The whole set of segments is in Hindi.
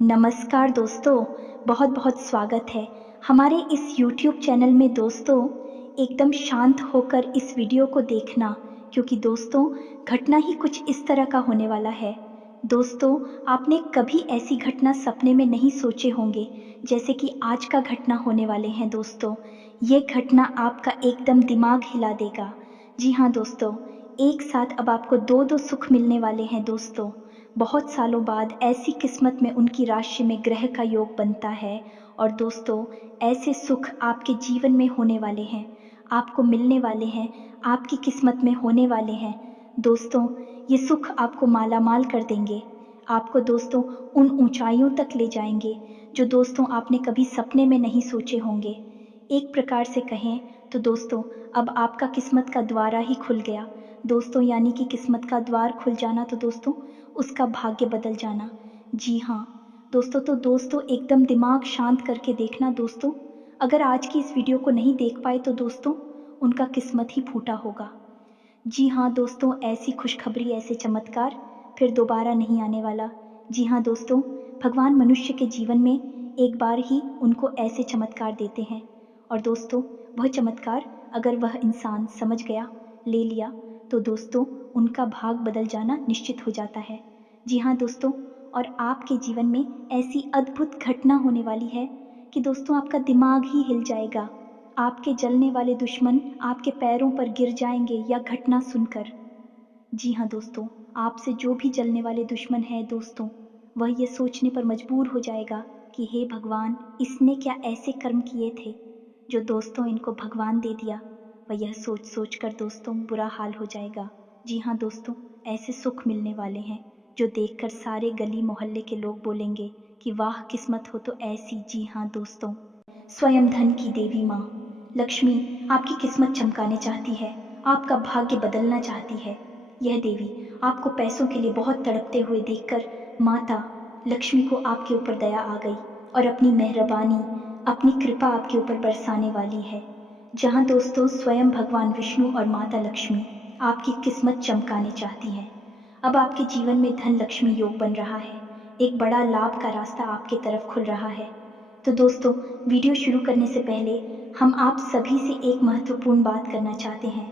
नमस्कार दोस्तों, बहुत बहुत स्वागत है हमारे इस YouTube चैनल में। दोस्तों, एकदम शांत होकर इस वीडियो को देखना, क्योंकि दोस्तों घटना ही कुछ इस तरह का होने वाला है। दोस्तों, आपने कभी ऐसी घटना सपने में नहीं सोचे होंगे जैसे कि आज का घटना होने वाले हैं। दोस्तों, ये घटना आपका एकदम दिमाग हिला देगा। जी हाँ दोस्तों, एक साथ अब आपको दो दो सुख मिलने वाले हैं। दोस्तों, बहुत सालों बाद ऐसी किस्मत में उनकी राशि में ग्रह का योग बनता है। और दोस्तों, ऐसे सुख आपके जीवन में होने वाले हैं, आपको मिलने वाले हैं, आपकी किस्मत में होने वाले हैं। दोस्तों, ये सुख आपको मालामाल कर देंगे, आपको दोस्तों उन ऊंचाइयों तक ले जाएंगे जो दोस्तों आपने कभी सपने में नहीं सोचे होंगे। एक प्रकार से कहें तो दोस्तों, अब आपका किस्मत का द्वारा ही खुल गया। दोस्तों, यानी कि किस्मत का द्वार खुल जाना तो दोस्तों उसका भाग्य बदल जाना। जी हाँ दोस्तों, तो दोस्तों एकदम दिमाग शांत करके देखना। दोस्तों, अगर आज की इस वीडियो को नहीं देख पाए तो दोस्तों उनका किस्मत ही फूटा होगा। जी हाँ दोस्तों, ऐसी खुशखबरी, ऐसे चमत्कार फिर दोबारा नहीं आने वाला। जी हाँ दोस्तों, भगवान मनुष्य के जीवन में एक बार ही उनको ऐसे चमत्कार देते हैं। और दोस्तों, वह चमत्कार अगर वह इंसान समझ गया, ले लिया, तो दोस्तों उनका भाग बदल जाना निश्चित हो जाता है। जी हाँ दोस्तों, और आपके जीवन में ऐसी अद्भुत घटना होने वाली है कि दोस्तों आपका दिमाग ही हिल जाएगा। आपके जलने वाले दुश्मन आपके पैरों पर गिर जाएंगे यह घटना सुनकर। जी हाँ दोस्तों, आपसे जो भी जलने वाले दुश्मन है दोस्तों, वह ये सोचने पर मजबूर हो जाएगा कि हे भगवान, इसने क्या ऐसे कर्म किए थे जो दोस्तों इनको भगवान दे दिया। वह यह सोच सोच कर दोस्तों बुरा हाल हो जाएगा। जी हाँ दोस्तों, ऐसे सुख मिलने वाले हैं जो देखकर सारे गली मोहल्ले के लोग बोलेंगे कि वाह किस्मत हो तो ऐसी। जी हाँ दोस्तों, स्वयं धन की देवी माँ लक्ष्मी आपकी किस्मत चमकाने चाहती है, आपका भाग्य बदलना चाहती है। यह देवी आपको पैसों के लिए बहुत तड़पते हुए देखकर माता लक्ष्मी को आपके ऊपर दया आ गई और अपनी मेहरबानी, अपनी कृपा आपके ऊपर बरसाने वाली है। जहाँ दोस्तों स्वयं भगवान विष्णु और माता लक्ष्मी आपकी किस्मत चमकाने चाहती हैं। अब आपके जीवन में धन लक्ष्मी योग बन रहा है, एक बड़ा लाभ का रास्ता आपके तरफ खुल रहा है। तो दोस्तों, वीडियो शुरू करने से पहले हम आप सभी से एक महत्वपूर्ण बात करना चाहते हैं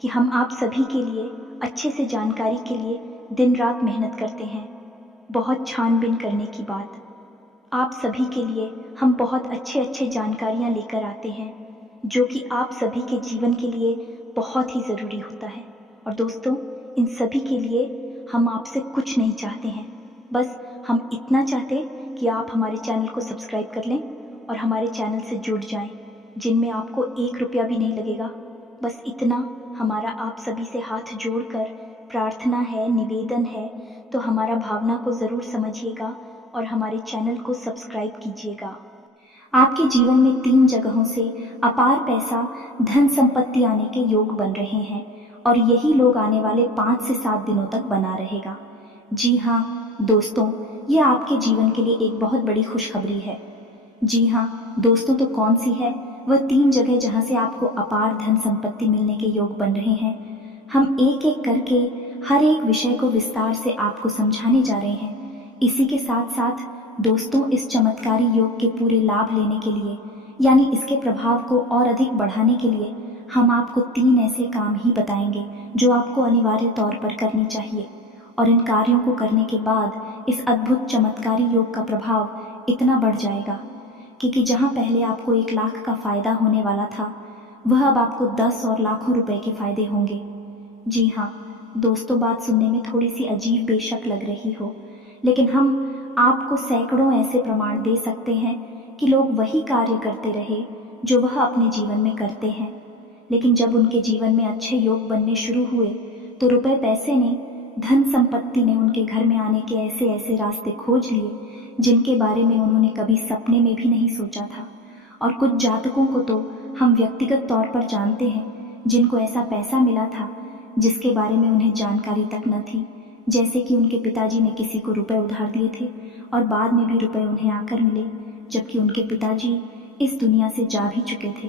कि हम आप सभी के लिए अच्छे से जानकारी के लिए दिन रात मेहनत करते हैं। बहुत छानबीन करने की बात, आप सभी के लिए हम बहुत अच्छे अच्छे जानकारियाँ लेकर आते हैं जो कि आप सभी के जीवन के लिए बहुत ही ज़रूरी होता है। और दोस्तों, इन सभी के लिए हम आपसे कुछ नहीं चाहते हैं, बस हम इतना चाहते कि आप हमारे चैनल को सब्सक्राइब कर लें और हमारे चैनल से जुड़ जाएं, जिनमें आपको 1 रुपया भी नहीं लगेगा। बस इतना हमारा आप सभी से हाथ जोड़कर प्रार्थना है, निवेदन है। तो हमारा भावना को ज़रूर समझिएगा और हमारे चैनल को सब्सक्राइब कीजिएगा। आपके जीवन में 3 जगहों से अपार पैसा, धन संपत्ति आने के योग बन रहे हैं और यही लोग आने वाले 5 से 7 दिनों तक बना रहेगा। जी हाँ दोस्तों, ये आपके जीवन के लिए एक बहुत बड़ी खुशखबरी है। जी हाँ दोस्तों, तो कौन सी है वह 3 जगह जहाँ से आपको अपार धन संपत्ति मिलने के योग बन रहे हैं? हम एक एक करके हर एक विषय को विस्तार से आपको समझाने जा रहे हैं। इसी के साथ साथ दोस्तों, इस चमत्कारी योग के पूरे लाभ लेने के लिए, यानी इसके प्रभाव को और अधिक बढ़ाने के लिए, हम आपको 3 ऐसे काम ही बताएंगे जो आपको अनिवार्य तौर पर करनी चाहिए। और इन कार्यों को करने के बाद इस अद्भुत चमत्कारी योग का प्रभाव इतना बढ़ जाएगा कि जहाँ पहले आपको 1 लाख का फायदा होने वाला था, वह अब आपको 10 और लाखों रुपए के फायदे होंगे। जी हाँ दोस्तों, बात सुनने में थोड़ी सी अजीब बेशक लग रही हो, लेकिन हम आपको सैकड़ों ऐसे प्रमाण दे सकते हैं कि लोग वही कार्य करते रहे जो वह अपने जीवन में करते हैं, लेकिन जब उनके जीवन में अच्छे योग बनने शुरू हुए तो रुपए पैसे ने, धन संपत्ति ने उनके घर में आने के ऐसे ऐसे रास्ते खोज लिए जिनके बारे में उन्होंने कभी सपने में भी नहीं सोचा था। और कुछ जातकों को तो हम व्यक्तिगत तौर पर जानते हैं जिनको ऐसा पैसा मिला था जिसके बारे में उन्हें जानकारी तक न थी। जैसे कि उनके पिताजी ने किसी को रुपए उधार दिए थे और बाद में भी रुपए उन्हें आकर मिले, जबकि उनके पिताजी इस दुनिया से जा भी चुके थे।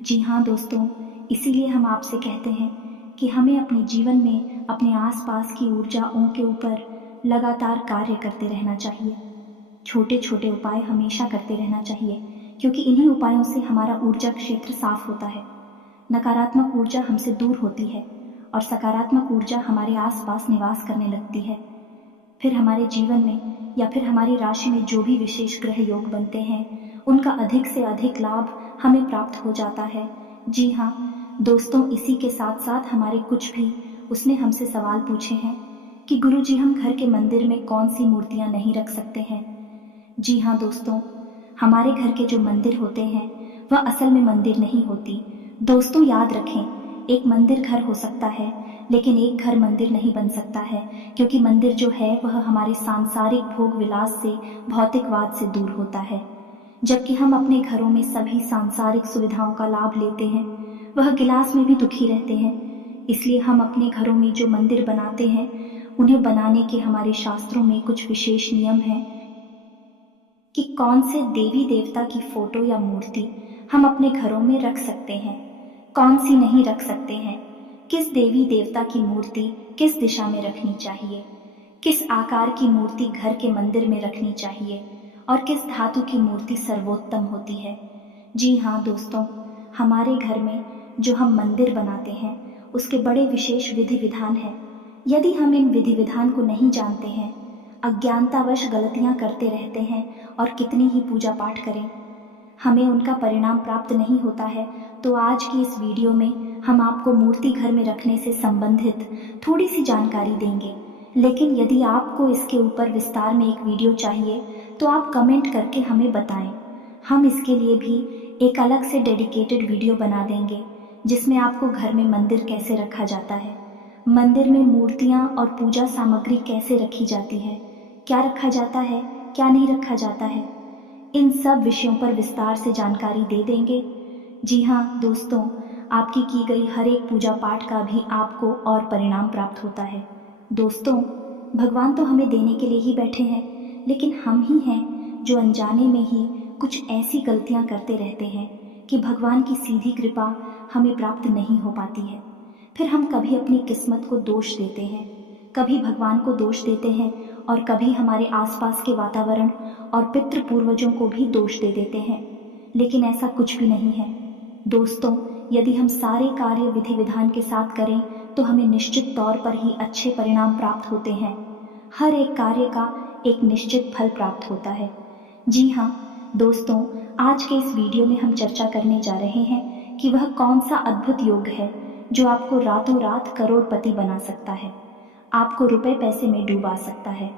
जी हाँ दोस्तों, इसीलिए हम आपसे कहते हैं कि हमें अपने जीवन में अपने आसपास की ऊर्जाओं के ऊपर लगातार कार्य करते रहना चाहिए। छोटे छोटे उपाय हमेशा करते रहना चाहिए, क्योंकि इन्हीं उपायों से हमारा ऊर्जा क्षेत्र साफ होता है। नकारात्मक ऊर्जा हमसे दूर होती है और सकारात्मक ऊर्जा हमारे आसपास निवास करने लगती है। फिर हमारे जीवन में या फिर हमारी राशि में जो भी विशेष ग्रह योग बनते हैं, उनका अधिक से अधिक लाभ हमें प्राप्त हो जाता है। जी हाँ दोस्तों, इसी के साथ साथ हमारे कुछ भी उसने हमसे सवाल पूछे हैं कि गुरुजी हम घर के मंदिर में कौन सी मूर्तियां नहीं रख सकते हैं। जी हाँ दोस्तों, हमारे घर के जो मंदिर होते हैं वह असल में मंदिर नहीं होती। दोस्तों याद रखें, एक मंदिर घर हो सकता है, लेकिन एक घर मंदिर नहीं बन सकता है, क्योंकि मंदिर जो है वह हमारे सांसारिक भोग विलास से, भौतिकवाद से दूर होता है। जबकि हम अपने घरों में सभी सांसारिक सुविधाओं का लाभ लेते हैं, वह गिलास में भी दुखी रहते हैं। इसलिए हम अपने घरों में जो मंदिर बनाते हैं, उन्हें बनाने के हमारे शास्त्रों में कुछ विशेष नियम हैं कि कौन से देवी देवता की फोटो या मूर्ति हम अपने घरों में रख सकते हैं, कौन सी नहीं रख सकते हैं, किस देवी देवता की मूर्ति किस दिशा में रखनी चाहिए, किस आकार की मूर्ति घर के मंदिर में रखनी चाहिए और किस धातु की मूर्ति सर्वोत्तम होती है। जी हाँ दोस्तों, हमारे घर में जो हम मंदिर बनाते हैं उसके बड़े विशेष विधि विधान हैं। यदि हम इन विधि विधान को नहीं जानते हैं, अज्ञानतावश गलतियां करते रहते हैं और कितनी ही पूजा पाठ करें, हमें उनका परिणाम प्राप्त नहीं होता है, तो आज की इस वीडियो में हम आपको मूर्ति घर में रखने से संबंधित थोड़ी सी जानकारी देंगे। लेकिन यदि आपको इसके ऊपर विस्तार में एक वीडियो चाहिए तो आप कमेंट करके हमें बताएं। हम इसके लिए भी एक अलग से डेडिकेटेड वीडियो बना देंगे, जिसमें आपको घर में मंदिर कैसे रखा जाता है, मंदिर में मूर्तियां और पूजा सामग्री कैसे रखी जाती है, क्या रखा जाता है, क्या नहीं रखा जाता है, इन सब विषयों पर विस्तार से जानकारी दे देंगे। जी हाँ दोस्तों, आपकी की गई हर एक पूजा पाठ का भी आपको और परिणाम प्राप्त होता है। दोस्तों, भगवान तो हमें देने के लिए ही बैठे हैं, लेकिन हम ही हैं जो अनजाने में ही कुछ ऐसी गलतियां करते रहते हैं कि भगवान की सीधी कृपा हमें प्राप्त नहीं हो पाती है। फिर हम कभी अपनी किस्मत को दोष देते हैं, कभी भगवान को दोष देते हैं और कभी हमारे आसपास के वातावरण और पितृ पूर्वजों को भी दोष दे देते हैं। लेकिन ऐसा कुछ भी नहीं है दोस्तों। यदि हम सारे कार्य विधि विधान के साथ करें तो हमें निश्चित तौर पर ही अच्छे परिणाम प्राप्त होते हैं। हर एक कार्य का एक निश्चित फल प्राप्त होता है। जी हाँ दोस्तों, आज के इस वीडियो में हम चर्चा करने जा रहे हैं कि वह कौन सा अद्भुत योग है जो आपको रातों रात करोड़पति बना सकता है, आपको रुपए पैसे में डूबा सकता है।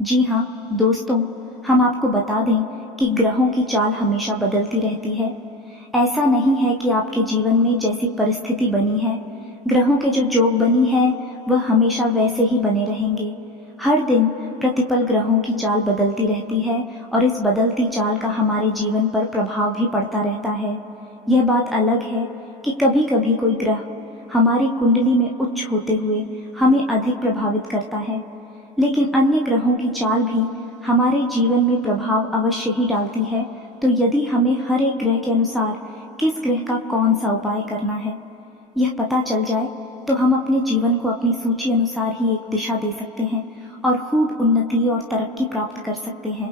जी हाँ दोस्तों, हम आपको बता दें कि ग्रहों की चाल हमेशा बदलती रहती है। ऐसा नहीं है कि आपके जीवन में जैसी परिस्थिति बनी है, ग्रहों के जो योग बनी है वह हमेशा वैसे ही बने रहेंगे। हर दिन प्रतिपल ग्रहों की चाल बदलती रहती है और इस बदलती चाल का हमारे जीवन पर प्रभाव भी पड़ता रहता है। यह बात अलग है कि कभी कभी कोई ग्रह हमारी कुंडली में उच्च होते हुए हमें अधिक प्रभावित करता है, लेकिन अन्य ग्रहों की चाल भी हमारे जीवन में प्रभाव अवश्य ही डालती है। तो यदि हमें हर एक ग्रह के अनुसार किस ग्रह का कौन सा उपाय करना है यह पता चल जाए, तो हम अपने जीवन को अपनी सूची अनुसार ही एक दिशा दे सकते हैं और खूब उन्नति और तरक्की प्राप्त कर सकते हैं।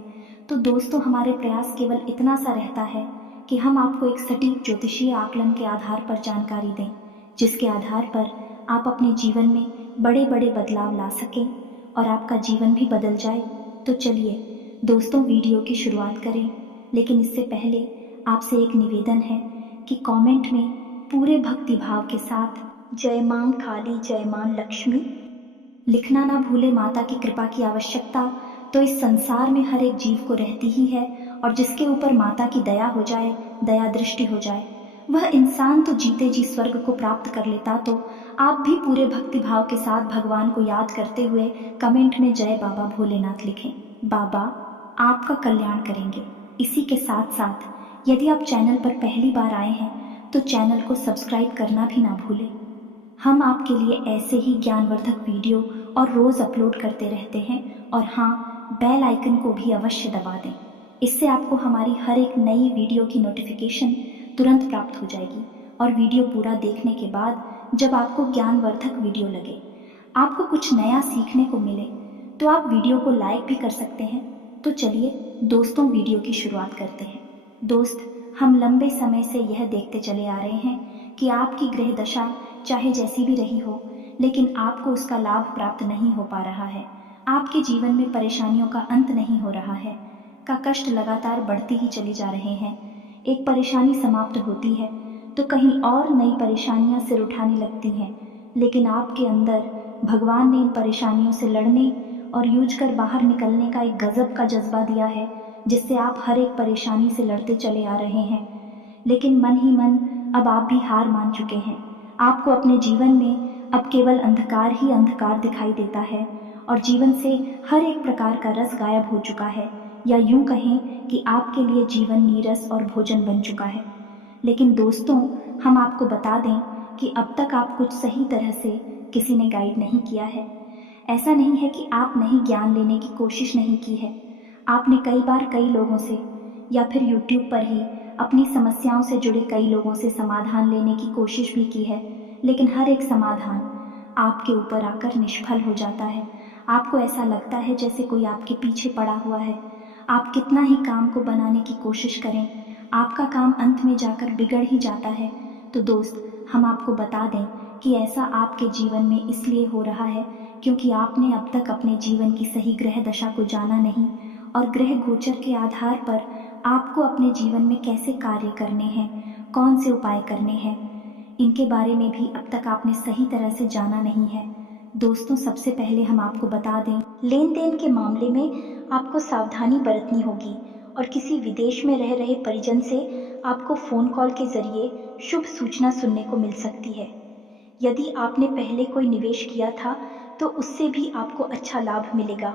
तो दोस्तों, हमारे प्रयास केवल इतना सा रहता है कि हम आपको एक सटीक ज्योतिषीय आकलन के आधार पर जानकारी दें, जिसके आधार पर आप अपने जीवन में बड़े बड़े बदलाव ला सकें और आपका जीवन भी बदल जाए। तो चलिए दोस्तों, वीडियो की शुरुआत करें। लेकिन इससे पहले आपसे एक निवेदन है कि कमेंट में पूरे भक्ति भाव के साथ जय मां काली, जय मां लक्ष्मी लिखना ना भूले। माता की कृपा की आवश्यकता तो इस संसार में हर एक जीव को रहती ही है, और जिसके ऊपर माता की दया हो जाए, दया दृष्टि हो जाए, वह इंसान तो जीते जी स्वर्ग को प्राप्त कर लेता। तो आप भी पूरे भक्ति भाव के साथ भगवान को याद करते हुए कमेंट में जय बाबा भोलेनाथ लिखें। बाबा आपका कल्याण करेंगे। इसी के साथ साथ यदि आप चैनल पर पहली बार आए हैं तो चैनल को सब्सक्राइब करना भी ना भूलें। हम आपके लिए ऐसे ही ज्ञानवर्धक वीडियो और रोज अपलोड करते रहते हैं। और हाँ, बेल आइकन को भी अवश्य दबा दें। इससे आपको हमारी हर एक नई वीडियो की नोटिफिकेशन तुरंत प्राप्त हो जाएगी। और वीडियो पूरा देखने के बाद जब आपको ज्ञानवर्धक वीडियो लगे, आपको कुछ नया सीखने को मिले, तो आप वीडियो को लाइक भी कर सकते हैं। तो चलिए दोस्तों, वीडियो की शुरुआत करते हैं। दोस्त, हम लंबे समय से यह देखते चले आ रहे हैं कि आपकी ग्रह दशा चाहे जैसी भी रही हो, लेकिन आपको उसका लाभ प्राप्त नहीं हो पा रहा है। आपके जीवन में परेशानियों का अंत नहीं हो रहा है, का कष्ट लगातार बढ़ते ही चले जा रहे हैं। एक परेशानी समाप्त होती है तो कहीं और नई परेशानियां सिर उठाने लगती हैं, लेकिन आपके अंदर भगवान ने इन परेशानियों से लड़ने और यूझ कर बाहर निकलने का एक गजब का जज्बा दिया है, जिससे आप हर एक परेशानी से लड़ते चले आ रहे हैं। लेकिन मन ही मन अब आप भी हार मान चुके हैं। आपको अपने जीवन में अब केवल अंधकार ही अंधकार दिखाई देता है और जीवन से हर एक प्रकार का रस गायब हो चुका है, या यूं कहें कि आपके लिए जीवन नीरस और भोजन बन चुका है। लेकिन दोस्तों, हम आपको बता दें कि अब तक आप कुछ सही तरह से किसी ने गाइड नहीं किया है। ऐसा नहीं है कि आप नहीं ज्ञान लेने की कोशिश नहीं की है। आपने कई बार कई लोगों से या फिर यूट्यूब पर ही अपनी समस्याओं से जुड़े कई लोगों से समाधान लेने की कोशिश भी की है, लेकिन हर एक समाधान आपके ऊपर आकर निष्फल हो जाता है। आपको ऐसा लगता है जैसे कोई आपके पीछे पड़ा हुआ है। आप कितना ही काम को बनाने की कोशिश करें, आपका काम अंत में जाकर बिगड़ ही जाता है। तो दोस्त, हम आपको बता दें कि ऐसा आपके जीवन में इसलिए हो रहा है क्योंकि आपने अब तक अपने जीवन की सही ग्रह दशा को जाना नहीं, और ग्रह गोचर के आधार पर आपको अपने जीवन में कैसे कार्य करने हैं, कौन से उपाय करने हैं, इनके बारे में भी अब तक आपने सही तरह से जाना नहीं है। दोस्तों, सबसे पहले हम आपको बता दें, लेन देन के मामले में आपको सावधानी बरतनी होगी और किसी विदेश में रह रहे परिजन से आपको फ़ोन कॉल के जरिए शुभ सूचना सुनने को मिल सकती है। यदि आपने पहले कोई निवेश किया था तो उससे भी आपको अच्छा लाभ मिलेगा।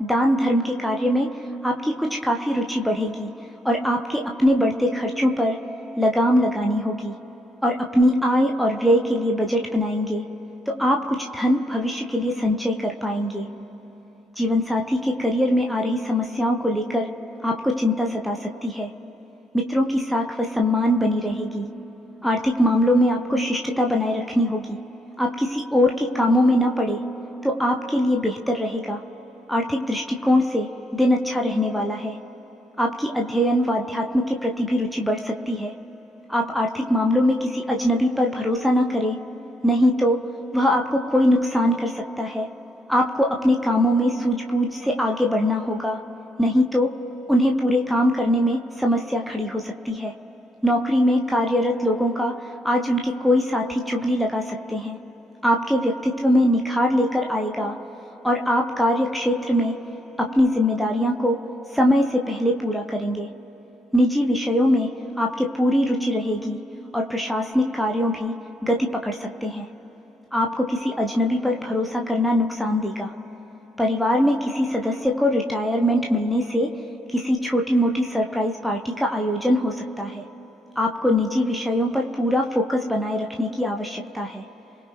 दान धर्म के कार्य में आपकी कुछ काफ़ी रुचि बढ़ेगी और आपके अपने बढ़ते खर्चों पर लगाम लगानी होगी और अपनी आय और व्यय के लिए बजट बनाएंगे तो आप कुछ धन भविष्य के लिए संचय कर पाएंगे। जीवन साथी के करियर में आ रही समस्याओं को लेकर आपको चिंता सता सकती है। मित्रों की साख व सम्मान बनी रहेगी। आर्थिक मामलों में आपको शिष्टता बनाए रखनी होगी। आप किसी और के कामों में न पड़े तो आपके लिए बेहतर रहेगा। आर्थिक दृष्टिकोण से दिन अच्छा रहने वाला है। आपकी अध्ययन व अध्यात्म के प्रति भी रुचि बढ़ सकती है। आप आर्थिक मामलों में किसी अजनबी पर भरोसा न करें, नहीं तो वह आपको कोई नुकसान कर सकता है। आपको अपने कामों में सूझबूझ से आगे बढ़ना होगा, नहीं तो उन्हें पूरे काम करने में समस्या खड़ी हो सकती है। नौकरी में कार्यरत लोगों का आज उनके कोई साथी चुगली लगा सकते हैं। आपके व्यक्तित्व में निखार लेकर आएगा और आप कार्य क्षेत्र में अपनी जिम्मेदारियां को समय से पहले पूरा करेंगे। निजी विषयों में आपके पूरी रुचि रहेगी और प्रशासनिक कार्यों भी गति पकड़ सकते हैं। आपको किसी अजनबी पर भरोसा करना नुकसान देगा। परिवार में किसी सदस्य को रिटायरमेंट मिलने से किसी छोटी मोटी सरप्राइज पार्टी का आयोजन हो सकता है। आपको निजी विषयों पर पूरा फोकस बनाए रखने की आवश्यकता है।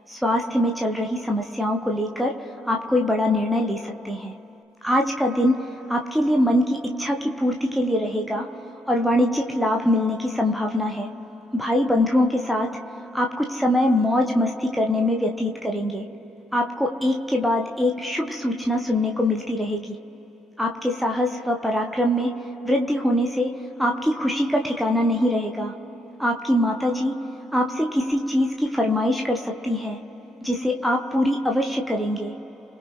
स्वास्थ्य में चल रही समस्याओं को लेकर आप कोई बड़ा निर्णय ले सकते हैं। आज का दिन आपके लिए मन की इच्छा की पूर्ति के लिए रहेगा और वाणिज्यिक लाभ मिलने की संभावना है। भाई बंधुओं के साथ आप कुछ समय मौज मस्ती करने में व्यतीत करेंगे। आपको एक के बाद एक शुभ सूचना सुनने को मिलती रहेगी। आपके साहस व पराक्रम में वृद्धि होने से आपकी खुशी का ठिकाना नहीं रहेगा। आपकी माताजी आपसे किसी चीज़ की फरमाइश कर सकती हैं, जिसे आप पूरी अवश्य करेंगे।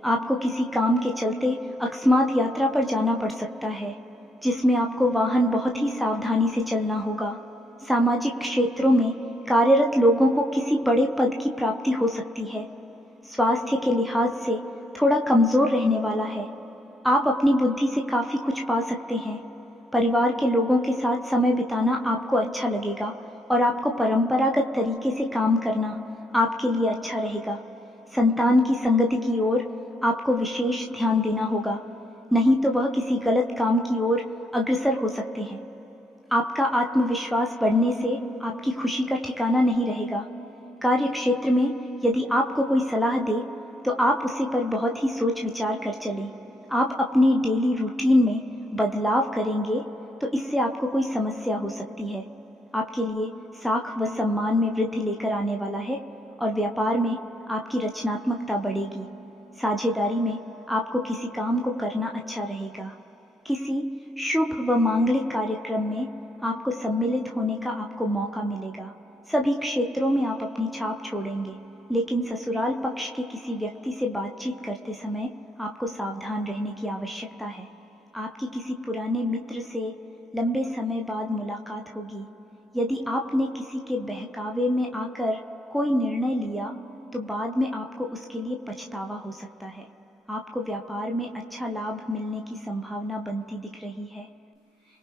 आपको किसी काम के चलते अकस्मात यात्रा पर जाना पड़ सकता है, जिसमें आपको वाहन बहुत ही सावधानी से चलना होगा। सामाजिक क्षेत्रों में कार्यरत लोगों को किसी बड़े पद की प्राप्ति हो सकती है। स्वास्थ्य के लिहाज से थोड़ा कमज़ोर रहने वाला है। आप अपनी बुद्धि से काफ़ी कुछ पा सकते हैं। परिवार के लोगों के साथ समय बिताना आपको अच्छा लगेगा और आपको परंपरागत तरीके से काम करना आपके लिए अच्छा रहेगा। संतान की संगति की ओर आपको विशेष ध्यान देना होगा, नहीं तो वह किसी गलत काम की ओर अग्रसर हो सकते हैं। आपका आत्मविश्वास बढ़ने से आपकी खुशी का ठिकाना नहीं रहेगा। कार्य क्षेत्र में यदि आपको कोई सलाह दे तो आप उसे पर बहुत ही सोच विचार कर चलें। आप अपनी डेली रूटीन में बदलाव करेंगे तो इससे आपको कोई समस्या हो सकती है। आपके लिए साख व सम्मान में वृद्धि लेकर आने वाला है और व्यापार में आपकी रचनात्मकता बढ़ेगी। साझेदारी में आपको किसी काम को करना अच्छा रहेगा। किसी शुभ व मांगलिक कार्यक्रम में आपको सम्मिलित होने का आपको मौका मिलेगा। सभी क्षेत्रों में आप अपनी छाप छोड़ेंगे, लेकिन ससुराल पक्ष के किसी व्यक्ति से बातचीत करते समय आपको सावधान रहने की आवश्यकता है। आपकी किसी पुराने मित्र से लंबे समय बाद मुलाकात होगी। यदि आपने किसी के बहकावे में आकर कोई निर्णय लिया तो बाद में आपको उसके लिए पछतावा हो सकता है। आपको व्यापार में अच्छा लाभ मिलने की संभावना बनती दिख रही है।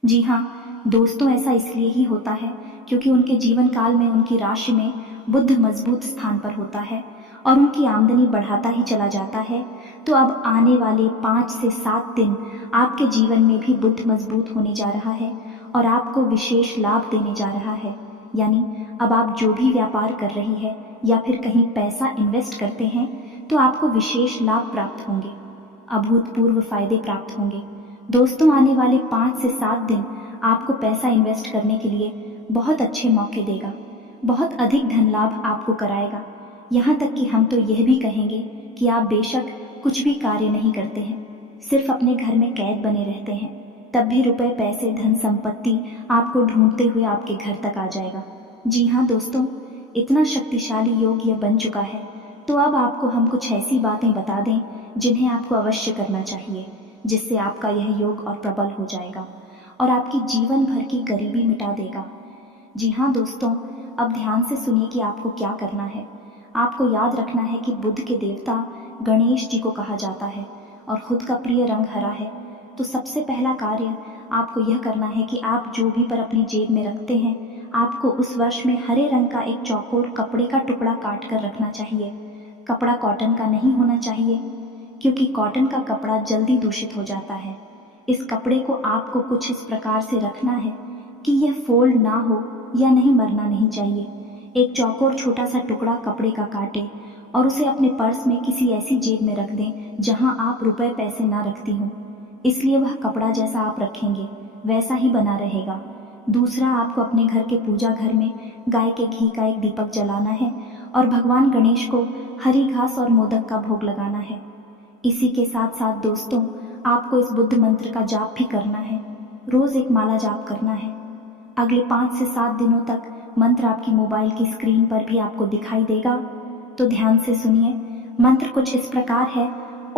जी हाँ दोस्तों, ऐसा इसलिए ही होता है क्योंकि उनके जीवन काल में उनकी राशि में बुध मजबूत स्थान पर होता है और उनकी आमदनी बढ़ाता ही चला जाता है। तो अब आने वाले 5 से 7 दिन आपके जीवन में भी बुध मजबूत होने जा रहा है और आपको विशेष लाभ देने जा रहा है। यानी अब आप जो भी व्यापार कर रही है या फिर कहीं पैसा इन्वेस्ट करते हैं तो आपको विशेष लाभ प्राप्त होंगे, अभूतपूर्व फायदे प्राप्त होंगे। दोस्तों, आने वाले 5 से 7 दिन आपको पैसा इन्वेस्ट करने के लिए बहुत अच्छे मौके देगा, बहुत अधिक धन लाभ आपको कराएगा। यहाँ तक कि हम तो यह भी कहेंगे कि आप बेशक कुछ भी कार्य नहीं करते हैं, सिर्फ अपने घर में कैद बने रहते हैं, तब भी रुपए, पैसे, धन संपत्ति आपको ढूंढते हुए आपके घर तक आ जाएगा। जी हाँ दोस्तों, इतना शक्तिशाली योग यह बन चुका है। तो अब आपको हम कुछ ऐसी बातें बता दें जिन्हें आपको अवश्य करना चाहिए, जिससे आपका यह योग और प्रबल हो जाएगा और आपकी जीवन भर की गरीबी मिटा देगा। जी हाँ दोस्तों, अब ध्यान से सुनिए कि आपको क्या करना है। आपको याद रखना है कि बुध के देवता गणेश जी को कहा जाता है और खुद का प्रिय रंग हरा है। तो सबसे पहला कार्य आपको यह करना है कि आप जो भी पर अपनी जेब में रखते हैं, आपको उस वर्ष में हरे रंग का एक चौकोर कपड़े का टुकड़ा काट कर रखना चाहिए। कपड़ा कॉटन का नहीं होना चाहिए क्योंकि कॉटन का कपड़ा जल्दी दूषित हो जाता है। इस कपड़े को आपको कुछ इस प्रकार से रखना है कि यह फोल्ड ना हो या नहीं मरना नहीं चाहिए। एक चौकोर छोटा सा टुकड़ा कपड़े का काटें और उसे अपने पर्स में किसी ऐसी जेब में रख दें जहां आप रुपए पैसे ना रखती हों, इसलिए वह कपड़ा जैसा आप रखेंगे वैसा ही बना रहेगा। दूसरा, आपको अपने घर के पूजा घर में गाय के घी का एक दीपक जलाना है और भगवान गणेश को हरी घास और मोदक का भोग लगाना है। इसी के साथ साथ दोस्तों, आपको इस बुद्ध मंत्र का जाप भी करना है। रोज एक माला जाप करना है। अगले 5 से 7 दिनों तक मंत्र आपकी मोबाइल की स्क्रीन पर भी आपको दिखाई देगा। तो ध्यान से सुनिए। मंत्र कुछ इस प्रकार है,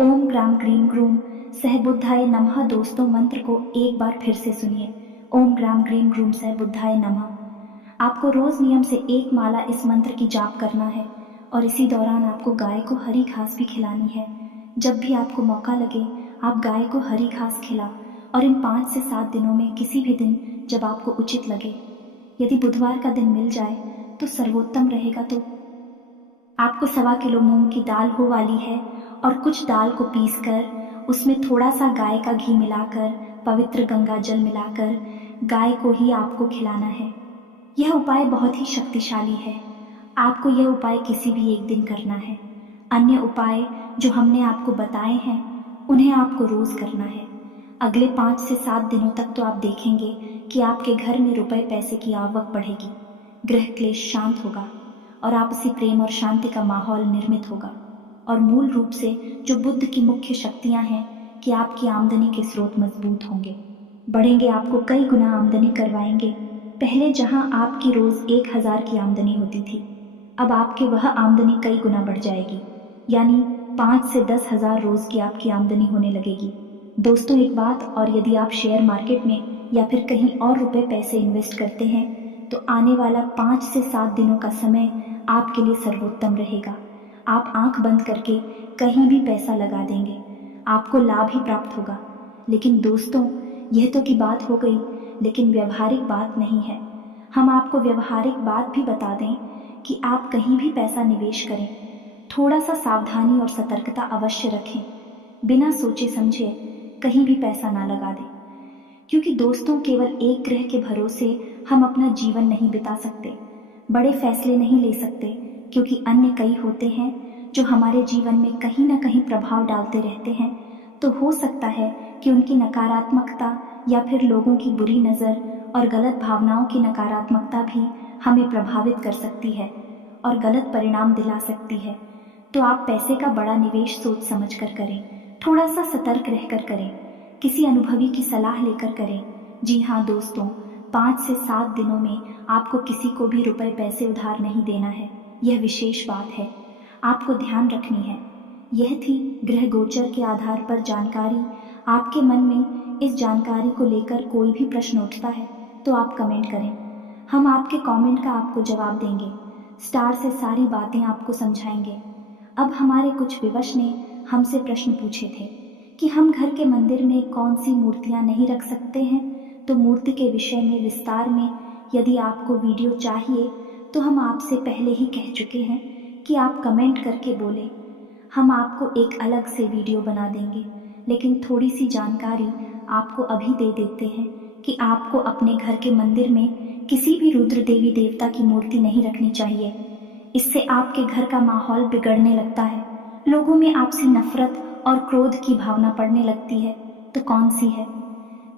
ओम ग्राम ग्रीम ग्रूम सह बुद्धाय नमः। दोस्तों, मंत्र को एक बार फिर से सुनिए, ओम ग्राम ग्रीम ग्रूम सह बुद्धाय नमः। आपको रोज नियम से एक माला इस मंत्र की जाप करना है और इसी दौरान आपको गाय को हरी घास भी खिलानी है। जब भी आपको मौका लगे आप गाय को हरी घास खिला और इन 5 से 7 दिनों में किसी भी दिन जब आपको उचित लगे, यदि बुधवार का दिन मिल जाए तो सर्वोत्तम रहेगा। तो आपको 1.25 किलो मूंग की दाल हो वाली है और कुछ दाल को पीसकर उसमें थोड़ा सा गाय का घी मिलाकर, पवित्र गंगा जल मिलाकर गाय को ही आपको खिलाना है। यह उपाय बहुत ही शक्तिशाली है। आपको यह उपाय किसी भी एक दिन करना है। अन्य उपाय जो हमने आपको बताए हैं उन्हें आपको रोज करना है। अगले 5 से 7 दिनों तक तो आप देखेंगे कि आपके घर में रुपए पैसे की आवक बढ़ेगी, गृह क्लेश शांत होगा और आपसी प्रेम और शांति का माहौल निर्मित होगा। और मूल रूप से जो बुद्ध की मुख्य शक्तियां हैं कि आपकी आमदनी के स्रोत मजबूत होंगे, बढ़ेंगे, आपको कई गुना आमदनी करवाएंगे। पहले जहां आपकी रोज 1000 की आमदनी होती थी, अब आपकी वह आमदनी कई गुना बढ़ जाएगी, यानी 5 से 10 हजार रोज की आपकी आमदनी होने लगेगी। दोस्तों, एक बात और, यदि आप शेयर मार्केट में या फिर कहीं और रुपए पैसे इन्वेस्ट करते हैं तो आने वाला 5 से 7 दिनों का समय आपके लिए सर्वोत्तम रहेगा। आप आंख बंद करके कहीं भी पैसा लगा देंगे, आपको लाभ ही प्राप्त होगा। लेकिन दोस्तों, यह तो की बात हो गई, लेकिन व्यवहारिक बात नहीं है। हम आपको व्यवहारिक बात भी बता दें कि आप कहीं भी पैसा निवेश करें, थोड़ा सा सावधानी और सतर्कता अवश्य रखें। बिना सोचे समझे कहीं भी पैसा ना लगा दें, क्योंकि दोस्तों, केवल एक ग्रह के भरोसे हम अपना जीवन नहीं बिता सकते, बड़े फैसले नहीं ले सकते, क्योंकि अन्य कई होते हैं जो हमारे जीवन में कहीं ना कहीं प्रभाव डालते रहते हैं। तो हो सकता है कि उनकी नकारात्मकता या फिर लोगों की बुरी नज़र और गलत भावनाओं की नकारात्मकता भी हमें प्रभावित कर सकती है और गलत परिणाम दिला सकती है। तो आप पैसे का बड़ा निवेश सोच समझ कर करें, थोड़ा सा सतर्क रहकर करें। किसी अनुभवी की सलाह लेकर करें। जी हाँ दोस्तों, 5 से 7 दिनों में आपको किसी को भी रुपए पैसे उधार नहीं देना है। यह विशेष बात है, आपको ध्यान रखनी है। यह थी ग्रह गोचर के आधार पर जानकारी। आपके मन में इस जानकारी को लेकर कोई भी प्रश्न उठता है तो आप कमेंट करें, हम आपके कमेंट का आपको जवाब देंगे। स्टार से सारी बातें आपको समझाएंगे। अब हमारे कुछ विवश ने हमसे प्रश्न पूछे थे कि हम घर के मंदिर में कौन सी मूर्तियां नहीं रख सकते हैं। तो मूर्ति के विषय में विस्तार में यदि आपको वीडियो चाहिए तो हम आपसे पहले ही कह चुके हैं कि आप कमेंट करके बोले, हम आपको एक अलग से वीडियो बना देंगे। लेकिन थोड़ी सी जानकारी आपको अभी दे देते हैं कि आपको अपने घर के मंदिर में किसी भी रुद्र देवी देवता की मूर्ति नहीं रखनी चाहिए। इससे आपके घर का माहौल बिगड़ने लगता है, लोगों में आपसे नफरत और क्रोध की भावना पड़ने लगती है। तो कौन सी है?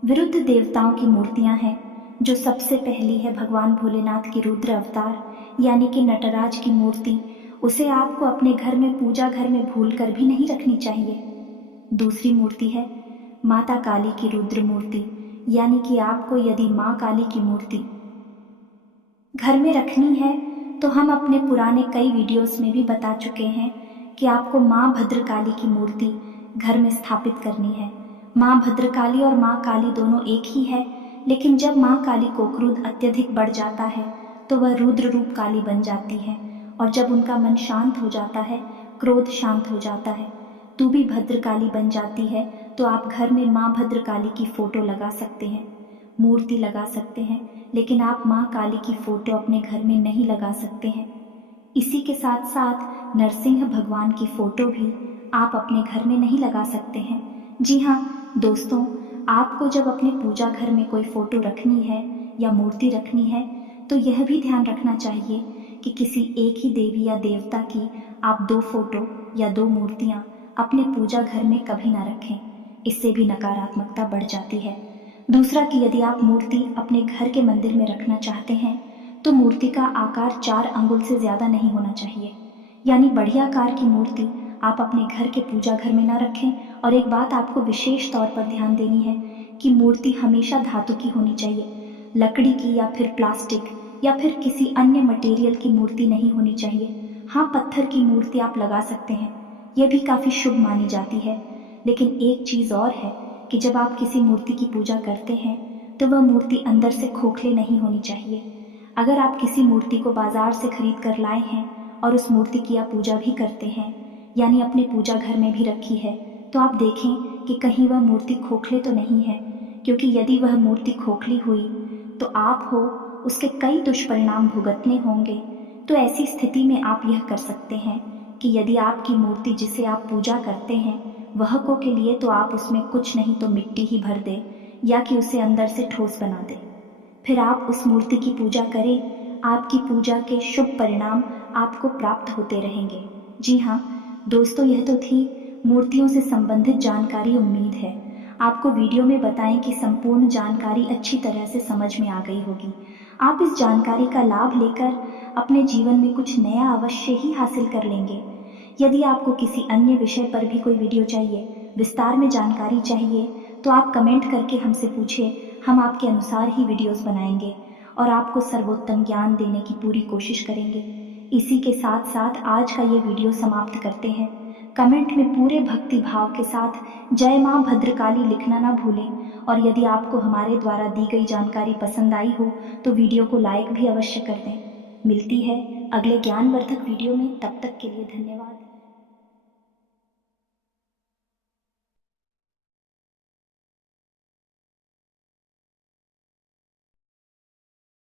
विरुद्ध देवताओं की मूर्तियां हैं। जो सबसे पहली है भगवान भोलेनाथ की रुद्र अवतार यानी कि नटराज की मूर्ति, उसे आपको अपने घर में पूजा घर में भूलकर भी नहीं रखनी चाहिए। दूसरी मूर्ति है माता काली की रुद्र मूर्ति, यानी कि आपको यदि माँ काली की मूर्ति घर में रखनी है तो हम अपने पुराने कई वीडियोस में भी बता चुके हैं कि आपको माँ भद्रकाली की मूर्ति घर में स्थापित करनी है। माँ भद्रकाली और माँ काली दोनों एक ही है, लेकिन जब माँ काली को क्रोध अत्यधिक बढ़ जाता है तो वह रुद्र रूप काली बन जाती है, और जब उनका मन शांत हो जाता है, क्रोध शांत हो जाता है, तू भी भद्रकाली बन जाती है। तो आप घर में माँ भद्रकाली की फोटो लगा सकते हैं, मूर्ति लगा सकते हैं, लेकिन आप माँ काली की फोटो अपने घर में नहीं लगा सकते हैं। इसी के साथ साथ नरसिंह भगवान की फोटो भी आप अपने घर में नहीं लगा सकते हैं। जी हाँ दोस्तों, आपको जब अपने पूजा घर में कोई फोटो रखनी है या मूर्ति रखनी है तो यह भी ध्यान रखना चाहिए कि किसी एक ही देवी या देवता की आप 2 फोटो या 2 मूर्तियां अपने पूजा घर में कभी ना रखें। इससे भी नकारात्मकता बढ़ जाती है। दूसरा कि यदि आप मूर्ति अपने घर के मंदिर में रखना चाहते हैं तो मूर्ति का आकार 4 अंगुल से ज़्यादा नहीं होना चाहिए, यानी बढ़िया आकार की मूर्ति आप अपने घर के पूजा घर में ना रखें। और एक बात आपको विशेष तौर पर ध्यान देनी है कि मूर्ति हमेशा धातु की होनी चाहिए, लकड़ी की या फिर प्लास्टिक या फिर किसी अन्य मटेरियल की मूर्ति नहीं होनी चाहिए। हाँ, पत्थर की मूर्ति आप लगा सकते हैं, यह भी काफ़ी शुभ मानी जाती है। लेकिन एक चीज़ और है कि जब आप किसी मूर्ति की पूजा करते हैं तो वह मूर्ति अंदर से खोखले नहीं होनी चाहिए। अगर आप किसी मूर्ति को बाजार से खरीद कर लाए हैं और उस मूर्ति की आप पूजा भी करते हैं, यानी अपने पूजा घर में भी रखी है, तो आप देखें कि कहीं वह मूर्ति खोखले तो नहीं है, क्योंकि यदि वह मूर्ति खोखली हुई तो आप हो उसके कई दुष्परिणाम भुगतने होंगे। तो ऐसी स्थिति में आप यह कर सकते हैं कि यदि आपकी मूर्ति जिसे आप पूजा करते हैं वह को के लिए, तो आप उसमें कुछ नहीं तो मिट्टी ही भर दें या कि उसे अंदर से ठोस बना दें। फिर आप उस मूर्ति की पूजा करें, आपकी पूजा के शुभ परिणाम आपको प्राप्त होते रहेंगे। जी हाँ दोस्तों, यह तो थी मूर्तियों से संबंधित जानकारी। उम्मीद है आपको वीडियो में बताएं कि संपूर्ण जानकारी अच्छी तरह से समझ में आ गई होगी। आप इस जानकारी का लाभ लेकर अपने जीवन में कुछ नया अवश्य ही हासिल कर लेंगे। यदि आपको किसी अन्य विषय पर भी कोई वीडियो चाहिए, विस्तार में जानकारी चाहिए, तो आप कमेंट करके हमसे पूछिए, हम आपके अनुसार ही वीडियोस बनाएंगे और आपको सर्वोत्तम ज्ञान देने की पूरी कोशिश करेंगे। इसी के साथ साथ आज का ये वीडियो समाप्त करते हैं। कमेंट में पूरे भक्ति भाव के साथ जय माँ भद्रकाली लिखना ना भूलें, और यदि आपको हमारे द्वारा दी गई जानकारी पसंद आई हो तो वीडियो को लाइक भी अवश्य कर दें। मिलती है अगले ज्ञानवर्धक वीडियो में, तब तक के लिए धन्यवाद।